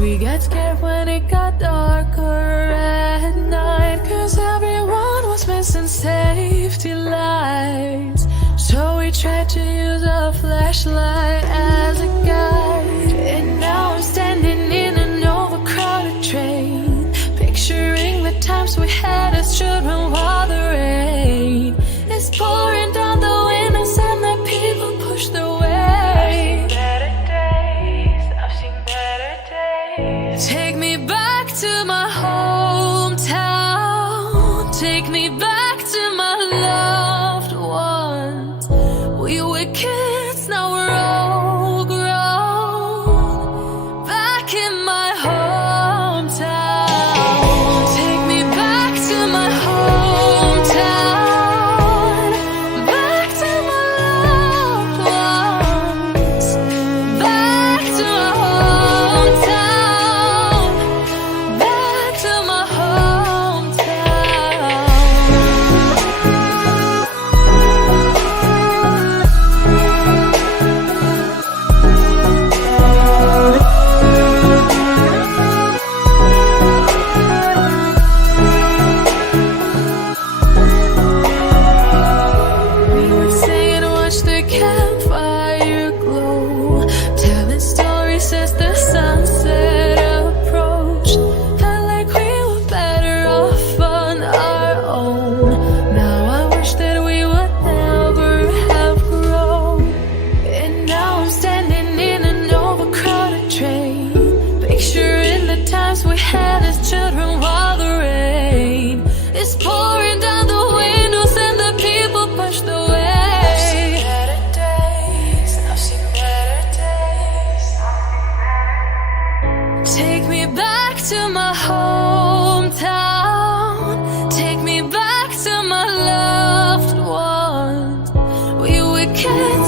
We got scared when it got darker at night, 'cause everyone was missing safety lights. So we tried to use a flashlight as a guide. And now I'm standing in an overcrowded train, picturing the times we had as children while the rain is pouring down the windows and the people push their way. Take me back to my hometown. Take me back to my loved ones. We were kids, now we're all grown. Back in my hometown. Take me back to my hometown. Back to my loved ones. Back to my hometown. We had as children while the rain is pouring down the windows and the people pushed away. I've seen better days, I've seen better days. Take me back to my hometown. Take me back to my loved ones. We were kids.